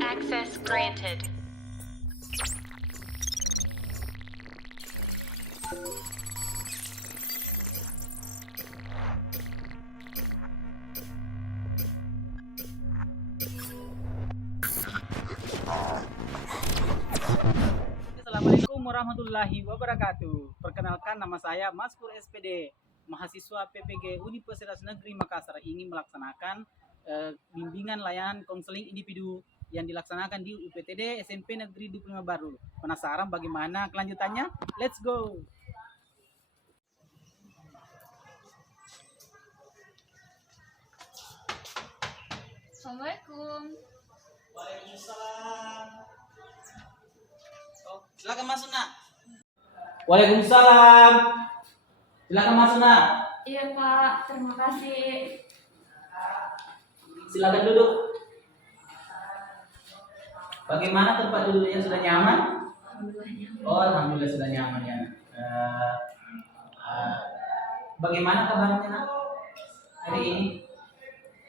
Access granted. Assalamualaikum warahmatullahi wabarakatuh. Perkenalkan, nama saya Maskur SPD, mahasiswa PPG Universitas Negeri Makassar, ingin melaksanakan bimbingan layanan konseling individu yang dilaksanakan di UPTD SMP Negeri 25 Baru. Penasaran bagaimana kelanjutannya? Let's go! Assalamualaikum. Waalaikumsalam. Silakan masuk, Nak. Waalaikumsalam. Silakan masuk, Nak. Iya Pak, terima kasih. Silakan duduk. Bagaimana tempat duduknya, sudah nyaman? Alhamdulillah. Oh, alhamdulillah sudah nyaman ya. Bagaimana kabarnya, Nak, hari ini?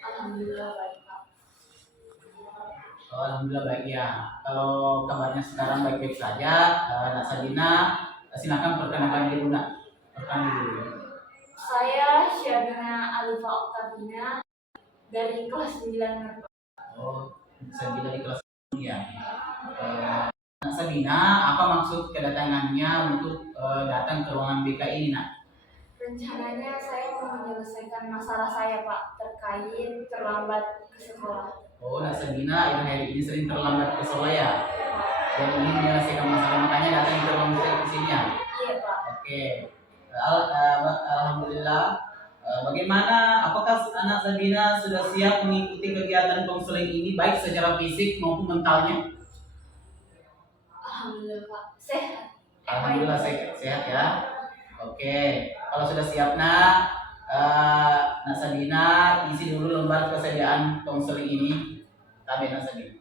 Alhamdulillah baik Pak. Oh, alhamdulillah baik ya. Kalau kabarnya sekarang baik-baik saja, Nak Sabina, silakan perkenalkan diri, Nak. Perkenalkan diri dulu. Saya Syabina Alifa Oktavina dari kelas 9. Oh, Sabina di kelas ya. Nak Sabina, apa maksud kedatangannya untuk datang ke ruangan BK ini, Nak? Rencananya saya mau menyelesaikan masalah saya Pak terkait terlambat ke sekolah. Oh, Nak Sabina yang hari ini sering terlambat ke sekolah ya? Dan ingin menyelesaikan masalah, makanya datang ke ruang BK di sini ya? Iya Pak. Oke. Alhamdulillah. Bagaimana? Apakah anak Sabina sudah siap mengikuti kegiatan konseling ini baik secara fisik maupun mentalnya? Alhamdulillah Pak. Sehat. Alhamdulillah sehat ya. Oke. Kalau sudah siap, Nak, Nak Sabina isi dulu lembar kesediaan konseling ini. Tabe Nak Sabina.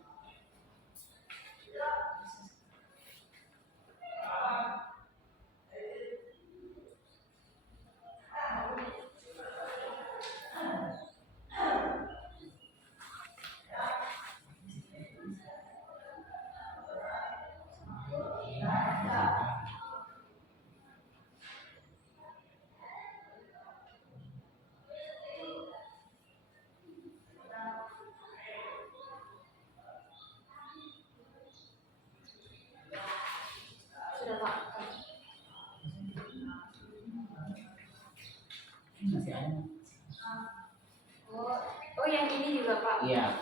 Sudah Pak. Masih ada? Oh yang ini juga Pak. Iya.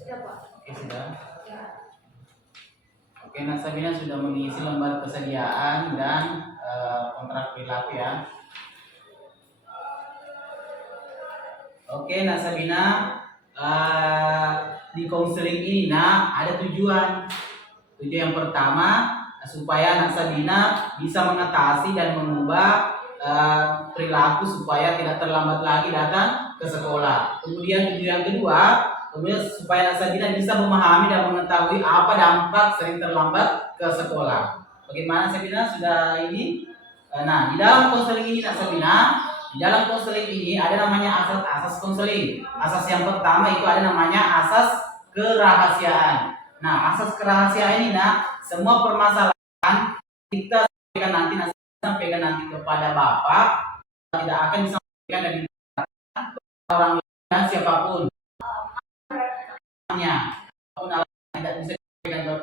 Sudah Pak. Oke, sudah. Ya. Oke, Nak Sabina sudah mengisi lembar kesediaan dan kontrak perilaku ya. Oke, Nak Sabina, di konseling ini, Nak, ada tujuan. Tujuan yang pertama, supaya Nak Sabina bisa mengatasi dan mengubah perilaku supaya tidak terlambat lagi datang ke sekolah. Kemudian tujuan kedua, kemudian supaya Sabina bisa memahami dan mengetahui apa dampak sering terlambat ke sekolah. Bagaimana Sabina sudah ini? Nah, di dalam konseling ini Sabina, di dalam konseling ini ada namanya asas konseling. Asas yang pertama itu ada namanya asas kerahasiaan. Nah, asas kerahasiaan ini semua permasalahan kita sampaikan nanti kepada Bapak tidak akan disampaikan dari orang lain siapapun. Tidak bisa disampaikan ke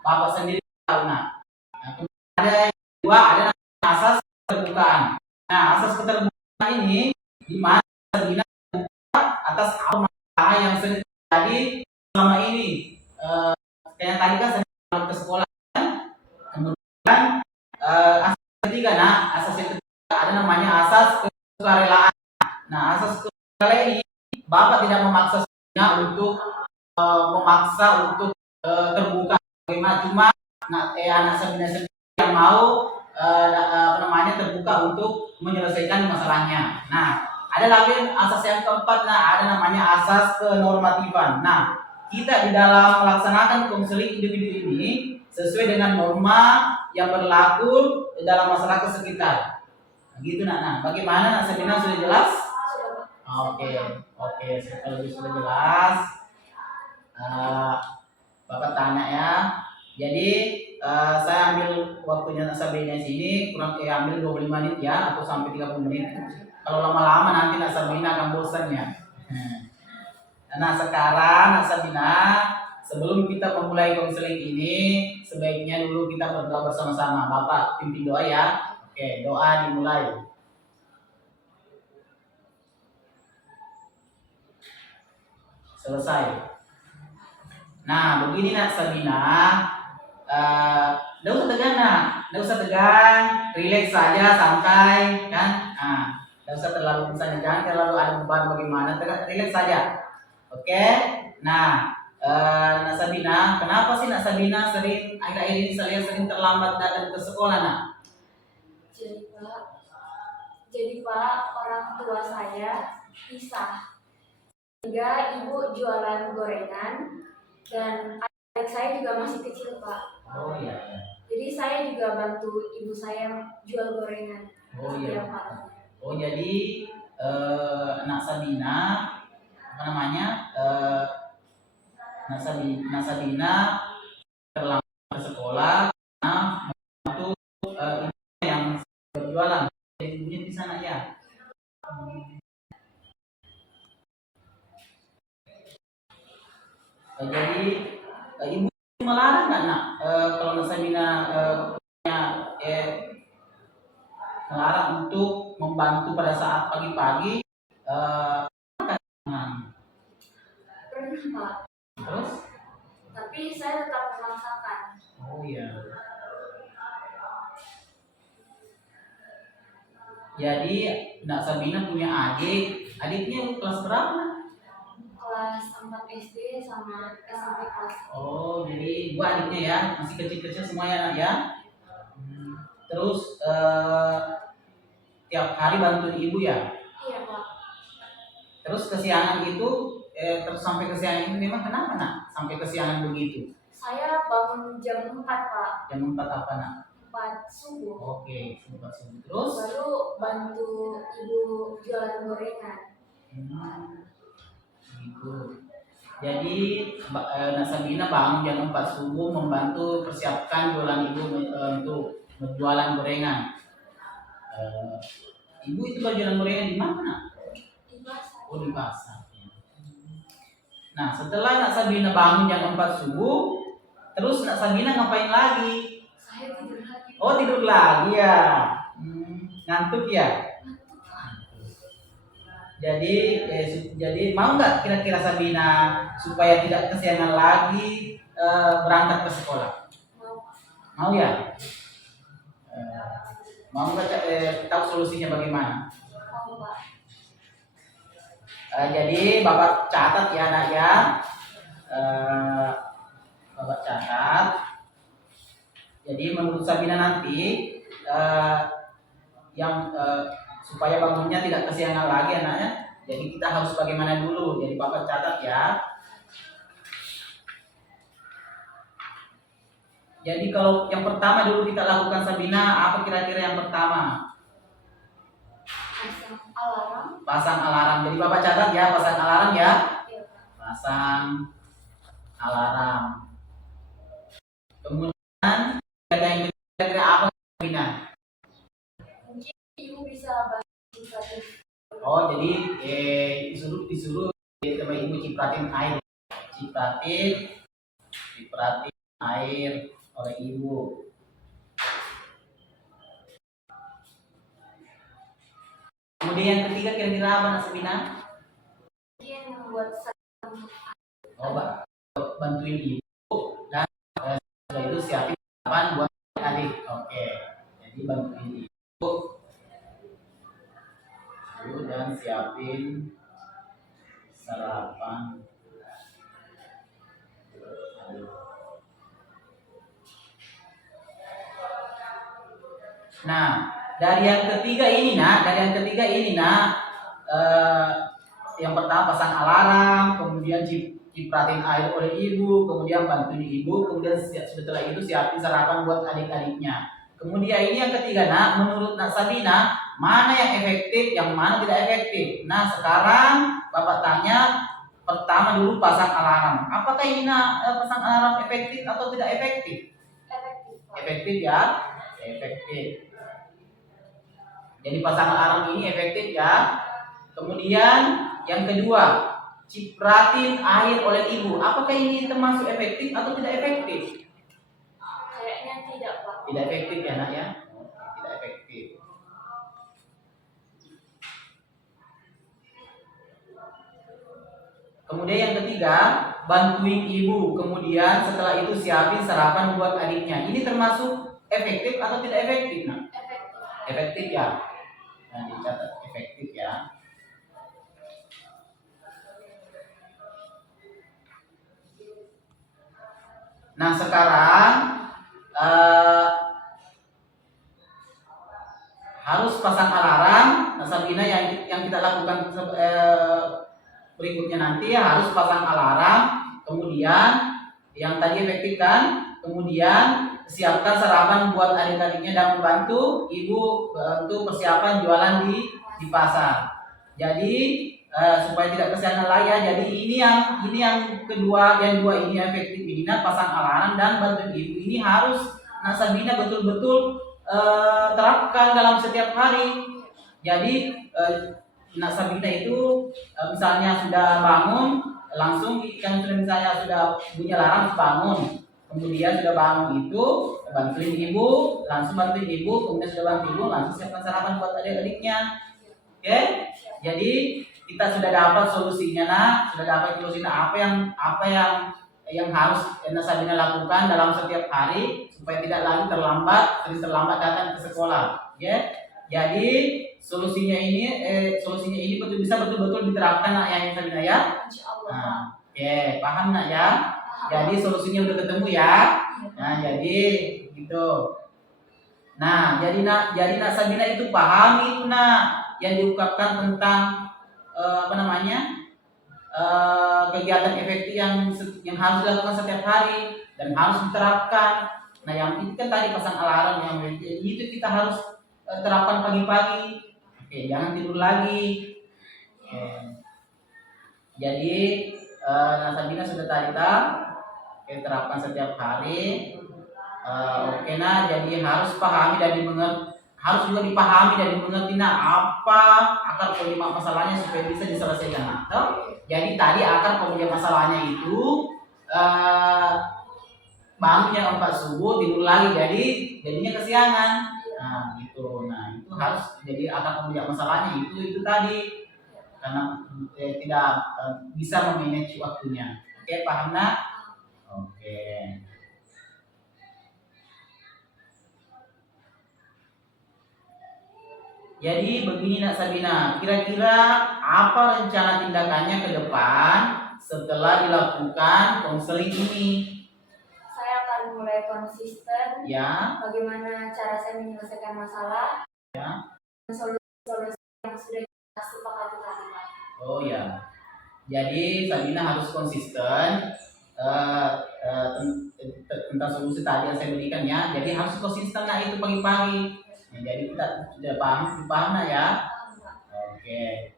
Bapak sendiri tahu. Ada yang kedua ada asas keterbukaan. Nah, asas keterbukaan ini di mana Sabina atas apa masalah yang sering terjadi selama ini. Kayak tadi kan saya ke sekolah, kemudian asas ketiga, asas yang ketiga ada namanya asas kesukarelaan. Nah, asas kesukarelaan ini Bapak tidak memaksa Sabina untuk terbuka, bagaimana cuma anak Sabina sendiri yang mau terbuka untuk menyelesaikan masalahnya. Nah, ada lagi asas yang keempat, ada namanya asas kenormatifan. Nah, kita di dalam melaksanakan konseling individu ini sesuai dengan norma yang berlaku dalam masyarakat sekitar. Gitu bagaimana Sabina sudah jelas? Oke, kalau sudah jelas, Bapak tanya ya. Jadi saya ambil waktunya Sabina sini ambil 25 menit ya, atau sampai 30 menit. Kalau lama-lama nanti Sabina akan bosan ya. Nah, sekarang Sabina, sebelum kita memulai konseling ini, sebaiknya dulu kita berdoa bersama-sama. Bapak pimpin doa ya. Oke, doa dimulai. Selesai. Nah, begini Sabina, nggak usah tegang, relax saja, santai, kan? Nggak usah terlalu misalnya, jangan terlalu ada beban bagaimana, relax saja. Oke? Nah, Sabina, kenapa sih Sabina sering akhir-akhir ini saya sering terlambat datang ke sekolah Jadi Pak, orang tua saya pisah, sehingga ibu jualan gorengan dan adik saya juga masih kecil Pak. Oh iya. Jadi saya juga bantu ibu saya jual gorengan. Oh iya. Oh jadi anak Sabina apa namanya? Anak Sabina terlambat ke sekolah karena membantu ibu yang berjualan. Ibunya di sana ya. Jadi ibu melarang kalau Sabina melarang untuk membantu pada saat pagi-pagi pernah Pak. Terus? Tapi saya tetap memaksakan. Oh iya. Jadi Nak Sabina punya adiknya kelas berapa? Kelas 4 SD sama SMP kelas. Oh, jadi dua adiknya ya, masih kecil-kecil semuanya ya. Terus tiap hari bantu ibu ya? Iya Pak. Terus kesiangan itu, terus sampai kesiangan itu memang kenapa sampai kesiangan begitu? Saya bangun jam 4 Pak. Jam 4 apa 4 subuh. Oke, 4 subuh. Terus? Baru bantu ibu jualan gorengan. Gitu. Jadi Sabina bangun jam 4 subuh membantu persiapkan jualan ibu untuk berjualan gorengan. Ibu itu berjualan gorengan di mana? Di pasar. Oh, di pasar. Nah, setelah Sabina bangun jam 4 subuh, terus Sabina ngapain lagi? Saya tidur lagi. Oh, tidur lagi ya. Ngantuk ya? Jadi mau nggak kira-kira Sabina supaya tidak kesiangan lagi berangkat ke sekolah? Mau ya? Mau nggak tahu solusinya bagaimana? Mau Pak. Jadi Bapak catat ya anak ya. Bapak catat. Jadi menurut Sabina nanti yang supaya bangunnya tidak kesiangan lagi anaknya, Jadi kita harus bagaimana dulu? Jadi Bapak catat ya. Jadi kalau yang pertama dulu kita lakukan Sabina, apa kira-kira yang pertama? Pasang alarm. Pasang alarm. Jadi Bapak catat ya, pasang alarm ya. Iya, Pak. Pasang alarm. Kemudian kata yang kedua kira-kira apa Sabina? Mungkin ibu bisa bantu cipratin. Oh, jadi disuruh sama ibu cipratin air. Cipratin air oleh ibu. Kemudian yang ketiga kira-kira apa Nak Sabina? Mungkin membuat Oh, bantuin ibu dan setelah itu siapin sarapan buat adik. Oke. Jadi bantuin ibu dan siapin sarapan. Nah, dari yang ketiga ini yang pertama pasang alarm, kemudian cipratin air oleh ibu, kemudian bantuin ibu, kemudian setelah itu siapin sarapan buat adik-adiknya. Kemudian ini yang ketiga, Nak, menurut Nak Sabina, mana yang efektif, yang mana tidak efektif? Nah, sekarang Bapak tanya, pertama dulu pasang alarm. Apakah ini pasang alarm efektif atau tidak efektif? efektif, Pak. Efektif ya, efektif. Jadi pasang alarm ini efektif ya. Kemudian yang kedua, cipratin air oleh ibu. Apakah ini termasuk efektif atau tidak efektif? Kayaknya tidak, Pak. Tidak efektif ya Nak ya. Tidak efektif. Kemudian yang ketiga, bantuin ibu. Kemudian setelah itu siapin sarapan buat adiknya. Ini termasuk efektif atau tidak efektif Nak? Efektif. Efektif ya. Nah, dicatat efektif ya. Nah, sekarang harus pasang alarm. Nah, Sabina yang kita lakukan berikutnya nanti harus pasang alarm. Kemudian yang tadi efektif kan. Kemudian siapkan sarapan buat adik-adiknya dan membantu ibu untuk persiapan jualan di pasar. Jadi supaya tidak kesiangan lagi ya. Jadi ini yang kedua, yang dua ini efektif ini pasang alarm dan bantu ibu ini harus Nak Sabina betul-betul terapkan dalam setiap hari. Jadi Nak Sabina itu misalnya sudah bangun langsung yang misalnya sudah bunyi alarm bangun, kemudian sudah bangun itu bantuin ibu, langsung bantuin ibu, kemudian sudah bantuin ibu langsung siapkan sarapan buat adik-adiknya. Oke? Jadi kita sudah dapat solusinya Nak, sudah dapat solusinya apa yang harus Nak Sabina lakukan dalam setiap hari supaya tidak lagi sering terlambat datang ke sekolah. Ya. Jadi solusinya ini betul-betul diterapkan Nak yang Sabina ya. Insyaallah. Nah, oke, paham Nak ya? Jadi solusinya udah ketemu ya. Nah, jadi gitu. Nah, jadi Nak Sabina itu paham itu Nak yang diungkapkan tentang kegiatan efektif yang harus dilakukan setiap hari dan harus diterapkan. Nah, yang itu kan tadi pasang alarm yang itu kita harus terapkan pagi-pagi. Oke, jangan tidur lagi. Oke. Jadi Nak Sabina sudah tadi terapkan setiap hari. Oke Nah, jadi harus pahami dan harus juga dipahami dan dimengerti Nah apa akar penyebab masalahnya supaya bisa diselesaikan Nah. Jadi tadi akar penyebab masalahnya itu bangunnya 4 subuh tidur lagi jadinya kesiangan. Nah gitu. Nah itu harus jadi akar penyebab masalahnya itu tadi karena tidak bisa memanage waktunya. Oke, paham Nak? Oke. Jadi begini Nak Sabina, kira-kira apa rencana tindakannya ke depan setelah dilakukan konseling ini? Saya akan mulai konsisten. Ya. Bagaimana cara saya menyelesaikan masalah? Ya. Solusi yang sudah kita sepakati tadi, Pak. Oh ya, jadi Sabina harus konsisten eh, tentang solusi tadi yang saya berikan ya. Jadi harus konsisten nah itu pagi-pagi. Nah, jadi kita sudah paham nah ya. Oke.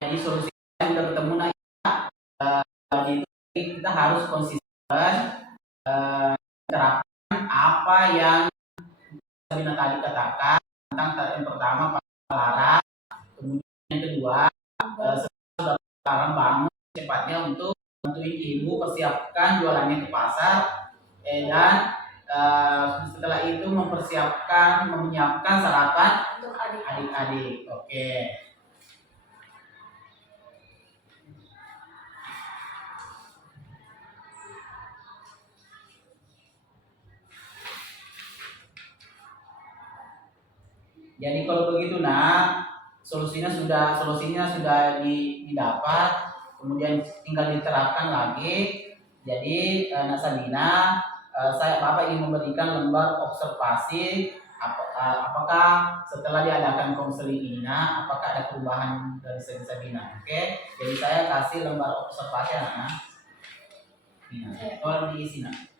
Jadi solusi sudah ketemu nah tadi itu kita harus konsisten terapkan apa yang Sabina tadi katakan tentang yang pertama larang, kemudian yang kedua sekarang bangun cepatnya untuk bantuin ibu persiapkan jualannya ke pasar dan setelah itu menyiapkan sarapan untuk adik-adik. Oke. Jadi kalau begitu nak, solusinya sudah didapat, kemudian tinggal diterapkan lagi. Jadi Nak Sabina, saya Bapak ingin memberikan lembar observasi apakah setelah diadakan konseling ini nak, apakah ada perubahan dari segi Sabina. Oke, jadi saya kasih lembar observasi anak-anak. Ini, tolong diisi nak.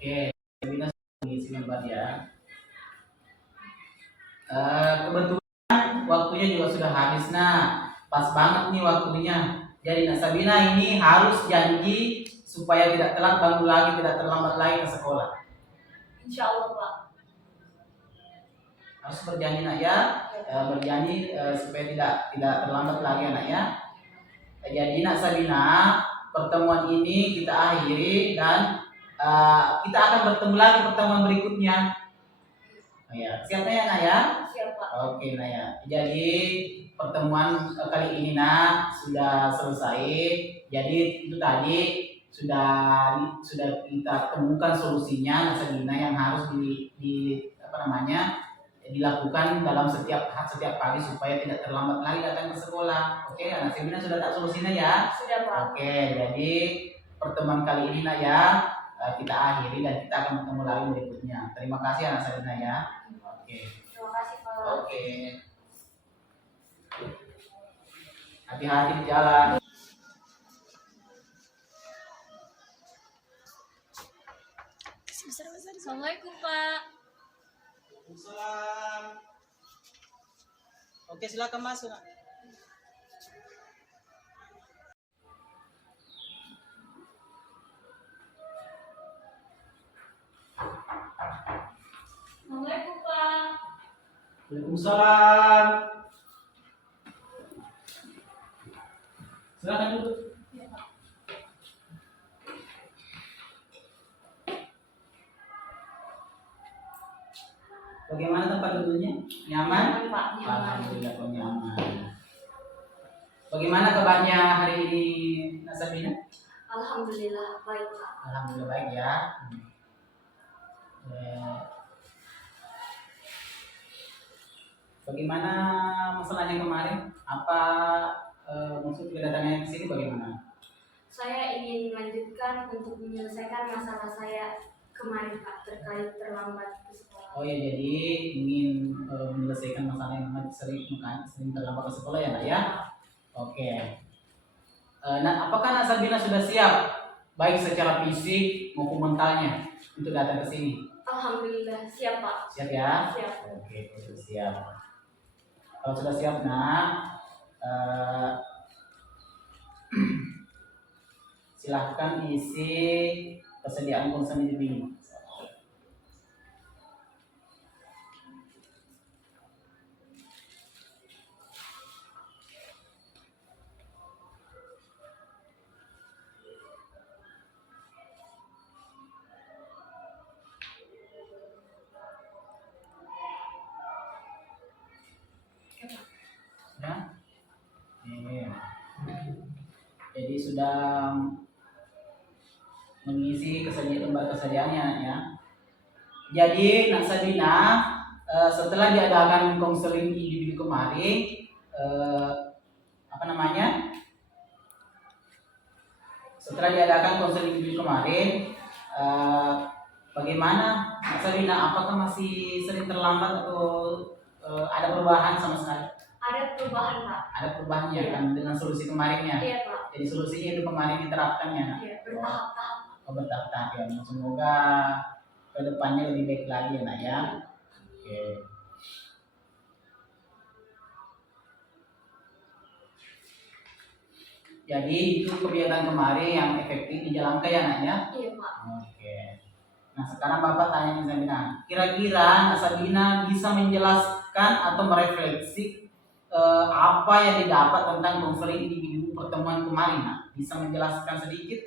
Oke, Sabina mengisi lembar ya. Kebetulan waktunya juga sudah habis. Nah, pas banget nih waktunya. Jadi Nak Sabina ini harus janji supaya tidak telat bangun lagi, tidak terlambat lagi ke sekolah. Insya Allah Pak. Harus berjanji Nak ya. Berjanji supaya tidak terlambat lagi anak ya. Jadi Nak Sabina, pertemuan ini kita akhiri dan kita akan bertemu lagi pertemuan berikutnya. Ya, siap ya Nak ya? Siap Pak. Oke Nak ya. Jadi pertemuan kali ini Nak sudah selesai. Jadi itu tadi sudah kita temukan solusinya Nak Sabina yang harus dilakukan dalam setiap pagi supaya tidak terlambat lagi datang ke sekolah. Oke, Nak Sabina sudah tak solusinya ya? Sudah Pak. Oke, jadi pertemuan kali ini Nak ya kita akhiri dan kita akan bertemu lagi berikutnya. Terima kasih Nak Sabina ya. Oke. Terima kasih Pak. Oke. Hati-hati di jalan. Assalamualaikum Pak. Waalaikumsalam. Oke, silakan masuk Nak. Assalamualaikum Pak. Waalaikumsalam. Silakan duduk. Bagaimana tempat duduknya? Nyaman? Pak. Alhamdulillah kok nyaman. Bagaimana kabarnya hari ini Nak Sabina? Alhamdulillah baik Pak. Alhamdulillah baik ya. Bagaimana masalahnya kemarin? Apa maksud kedatangannya ke sini bagaimana? Saya ingin melanjutkan untuk menyelesaikan masalah saya kemarin Pak terkait terlambat ke sekolah. Oh ya, jadi ingin menyelesaikan masalah yang sering terlambat ke sekolah ya Nak ya? Oke. Nah, apakah Nak Sabina sudah siap baik secara fisik maupun mentalnya untuk datang ke sini? Alhamdulillah siap Pak. Siap ya? Siap. Oke, kalau sudah siap. Kalau sudah siap Nak, silahkan isi persediaan konsen hidup ini. Ya? Ini. Jadi sudah mengisi kesediaannya ya. Jadi Nak Sabina setelah diadakan konseling individu kemarin setelah diadakan konseling individu kemarin bagaimana Nak Sabina, apakah masih sering terlambat atau ada perubahan sama sekali? Ada perubahan Pak. Ada perubahan ya kan dengan solusi kemarinnya. Iya Pak. Jadi solusinya itu kemarin diterapkan ya Nak? Iya bertahap-tahap. Oh, bertahap ya. Semoga kedepannya lebih baik lagi ya Nak ya. Oke. Jadi itu kegiatan kemarin yang efektif dijalankan ya Nak ya. Iya Pak. Oke. Nah sekarang Bapak tanya nih Sabina, kira-kira Nak Sabina bisa menjelaskan atau merefleksi apa yang didapat tentang konseling individu pertemuan kemarin? Nah, bisa menjelaskan sedikit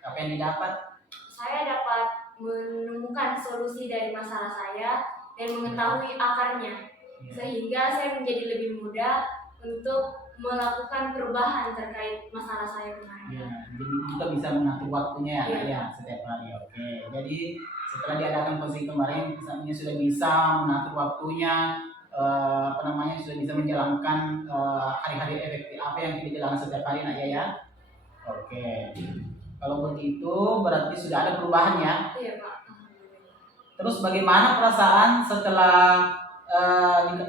apa yang didapat? Saya dapat menemukan solusi dari masalah saya dan mengetahui akarnya, sehingga saya menjadi lebih mudah untuk melakukan perubahan terkait masalah saya kemarin. Ya, jadi kita bisa mengatur waktunya ya, Iya. ya setiap hari. Oke, jadi setelah diadakan konseling kemarin, misalnya sudah bisa mengatur waktunya, sudah bisa menjalankan hari-hari efektif apa yang kita jalankan setiap hari Nak ya. Oke. Kalau begitu berarti sudah ada perubahan ya. Iya Pak. Terus bagaimana perasaan setelah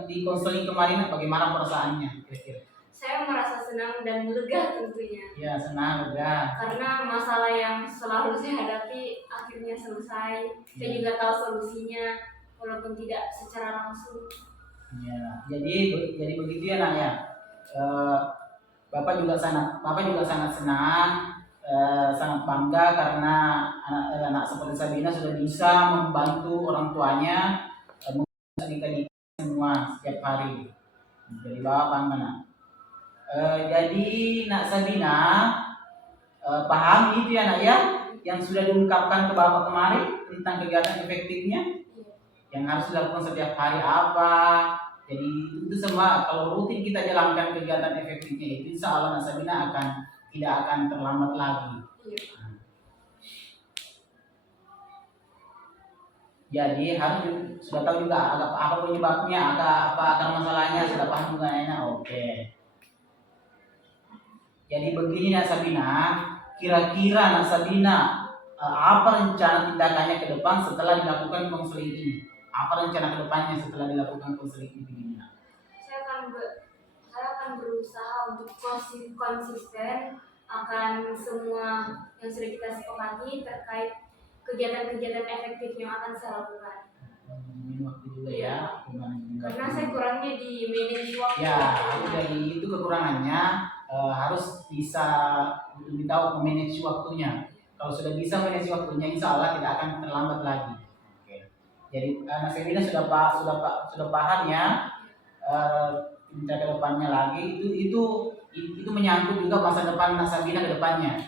di konseling kemarin? Bagaimana perasaannya kira-kira? Saya merasa senang dan lega tentunya. Ya senang, lega. Karena masalah yang selalu saya hadapi akhirnya selesai. Saya juga tahu solusinya walaupun tidak secara langsung. Ya, jadi begitu ya nak ya. Eh, Bapak juga sangat senang, sangat bangga karena anak seperti Sabina sudah bisa membantu orang tuanya adik-adik semua setiap hari. Jadi Bapak bangga nak. Jadi nak Sabina paham itu ya nak ya yang sudah diungkapkan ke Bapak kemarin tentang kegiatan efektifnya yang harus dilakukan setiap hari apa. Jadi itu semua kalau rutin kita jalankan kegiatan efektifnya itu insya Allah nak Sabina tidak akan terlambat lagi. Jadi harus sudah tahu juga apa penyebabnya, apa akar masalahnya, sudah paham juga enak. Oke. Jadi begini nak Sabina, kira-kira nak Sabina apa rencana tindakannya ke depan setelah dilakukan konseling ini? Apa rencana ke depannya setelah dilakukan konseling ini? Saya akan berusaha untuk konsisten akan semua yang sudah kita sepakati terkait kegiatan-kegiatan efektif yang akan saya lakukan. Ini waktu juga ya. Karena saya kurangnya di manage waktu. Ya, jadi itu kekurangannya harus bisa lebih tahu manage waktunya. Kalau sudah bisa manage waktunya, insya Allah tidak akan terlambat lagi. Oke. Jadi Mas Erina sudah paham ya. Minta ke depannya lagi itu menyangkut juga masa depan Mas Sabina ke depannya.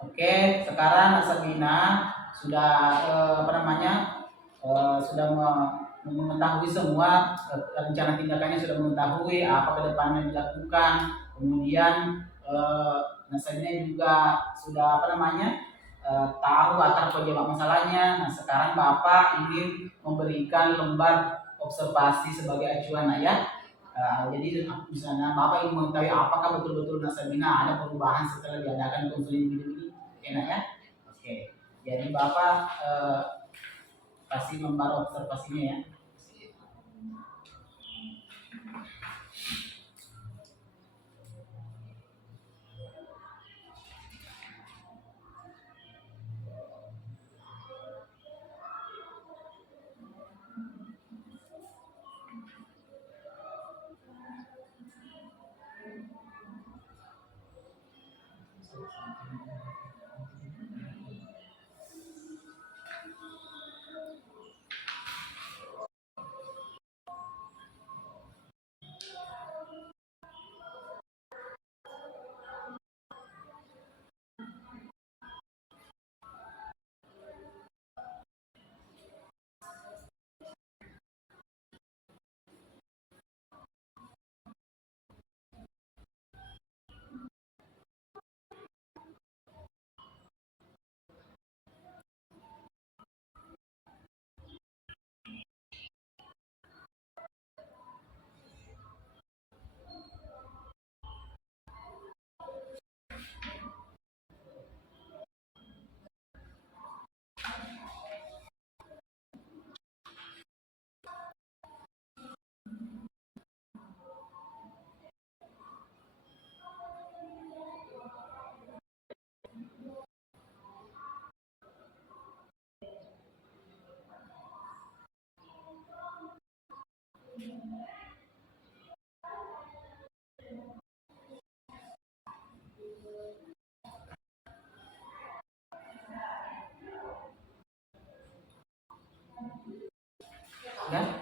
Oke, sekarang Mas Sabina sudah sudah mengetahui semua rencana tindakannya, sudah mengetahui apa ke depannya dilakukan. Kemudian Mas Sabina juga sudah tahu akar penyebab masalahnya. Nah, sekarang Bapak ingin memberikan lembar observasi sebagai acuan ya. Jadi misalnya Bapak ingin mengetahui apakah betul-betul Mas Sabina ada perubahan setelah diadakan konseling ini, enak ya? Oke. Jadi Bapak kasih lembar observasinya ya.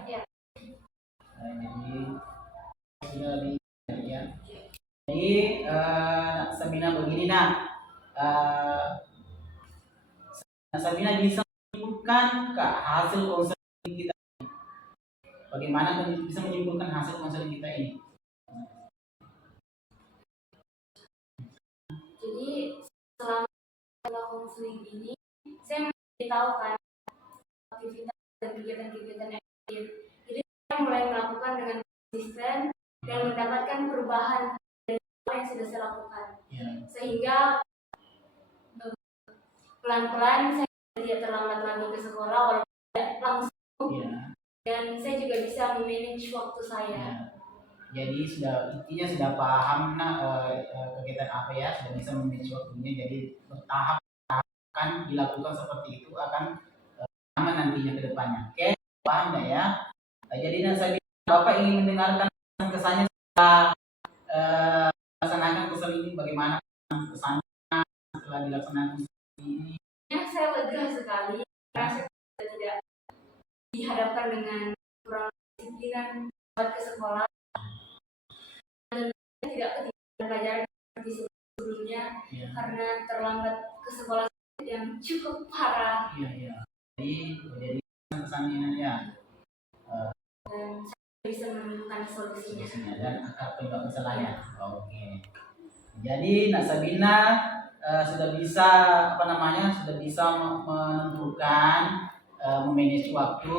Ya. Jadi sudah ya. Jadi Sabina begini nak. Sabina bisa menyimpulkan hasil konseling kita. Bagaimana bisa menyimpulkan hasil konseling kita ini? Jadi setelah konseling ini, saya memberitahukan aktivitas dan kegiatan-kegiatan efektif. Jadi saya mulai melakukan dengan konsisten dan mendapatkan perubahan dari apa yang sudah saya lakukan. Sehingga pelan-pelan saya tidak terlambat lagi ke sekolah walaupun tidak langsung. Dan saya juga bisa memanage waktu saya. Jadi intinya sudah paham kegiatan apa ya, sudah bisa memanage waktunya. Jadi bertahap akan dilakukan seperti itu akan aman nantinya ke depannya. Oke. Anda ya. Jadi saya Bapak ingin mendengarkan kesannya setelah melaksanakan pesan ini, bagaimana kesannya setelah dilaksanakan ini? Ya, saya lega sekali karena saya tidak dihadapkan dengan kurang disiplinan saat ke sekolah dan saya tidak ketinggalan pelajaran seperti sebelumnya karena terlambat ke sekolah yang cukup parah. Jadi kesannya ya. Dan saya bisa menemukan solusinya Dan akar penyebab masalahnya. Oke. Jadi Nak Sabina sudah bisa sudah bisa menentukan memanage waktu,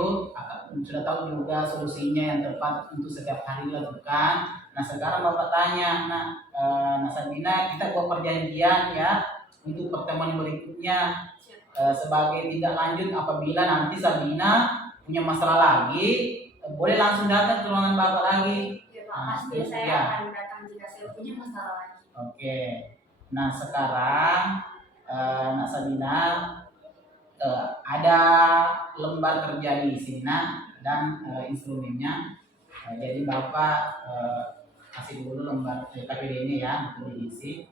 sudah tahu juga solusinya yang tepat untuk setiap hari dilakukan. Nah sekarang Bapak tanya, Nak Sabina, kita buat perjanjian ya untuk pertemuan berikutnya sebagai tindak lanjut apabila nanti Sabina punya masalah lagi, boleh langsung datang ke ruangan Bapak lagi. Ya Pak, pasti saya akan datang jika saya punya masalah lagi. Oke. Nah sekarang Nak Sabina ada lembar kerja di sini dan instrumennya. Jadi Bapak kasih dulu lembar KPD-nya ya untuk diisi.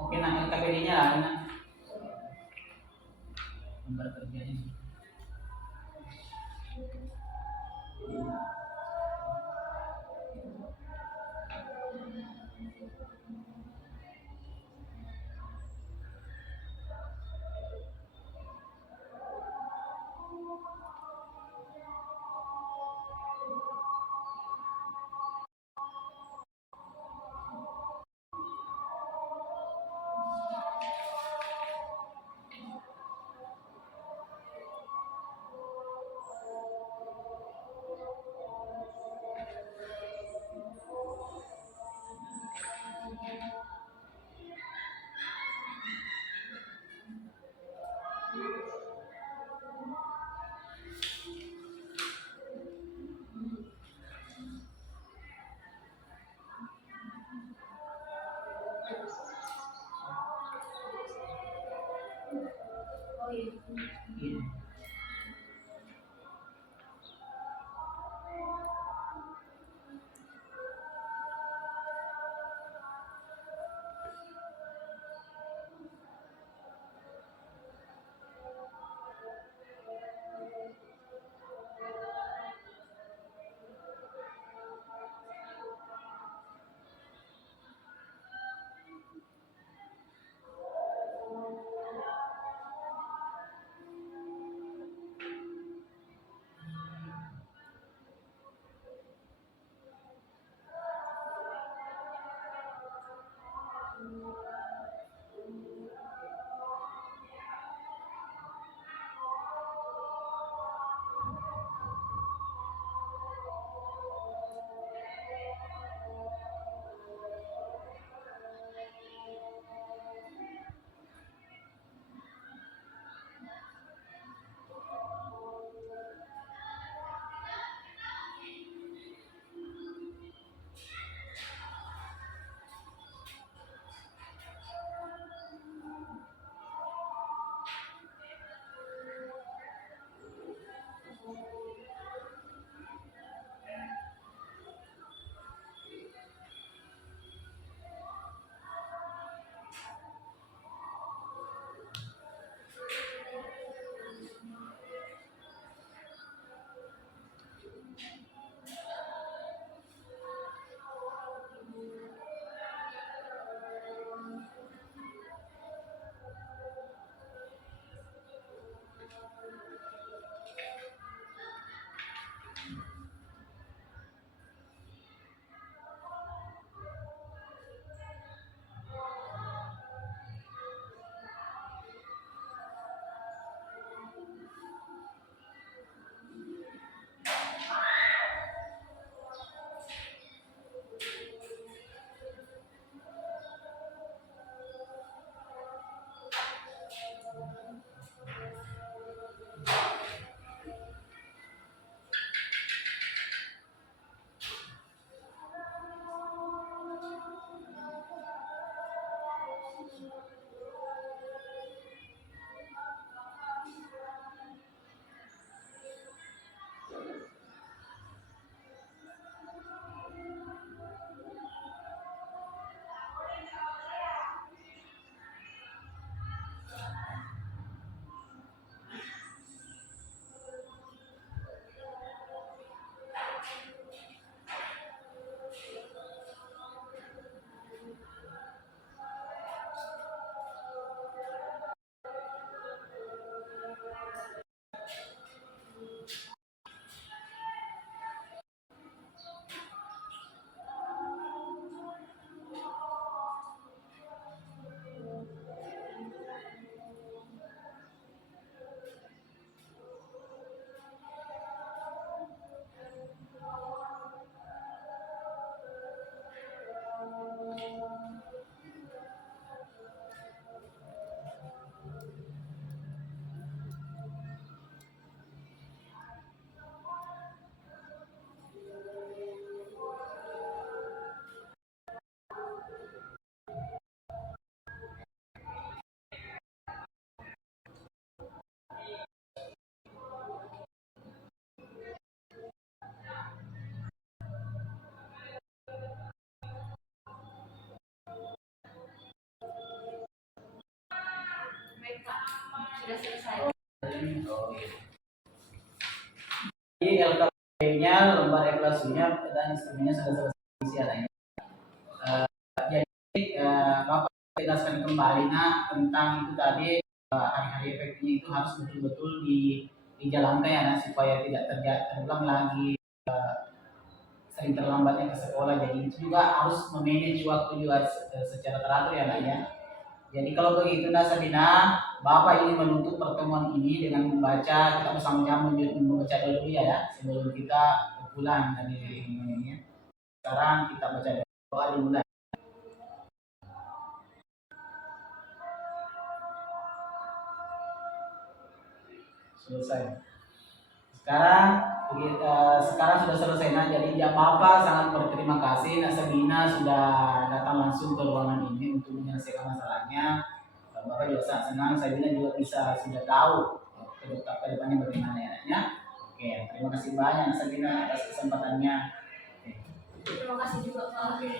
Oke, nah KPD-nya lah, lembar kerjanya. sudah selesai. Jadi LKP-nya, lembar evaluasinya dan instrumennya sudah selesai isiannya. Jadi Bapak jelaskan kembali tentang itu tadi, hari-hari efeknya itu harus betul-betul dijalankan ya, supaya tidak terulang lagi sering terlambatnya ke sekolah. Jadi itu juga harus memanage waktu juga secara teratur ya nak ya. Jadi kalau begitu Sabina, Bapak ingin menutup pertemuan ini dengan membaca, kita bersama-sama membaca dulu ya, sebelum kita pulang dari ini. Sekarang kita baca doa dimulai. Selesai. Sekarang sudah selesai jadi Bapak sangat berterima kasih Sabina sudah datang langsung ke ruangan ini untuk menyelesaikan masalahnya. Bapak juga sangat senang Sabina juga bisa sudah tahu ke depannya bagaimana ya. Oke, terima kasih banyak Sabina atas kesempatannya. Terima kasih juga Pak. Oke.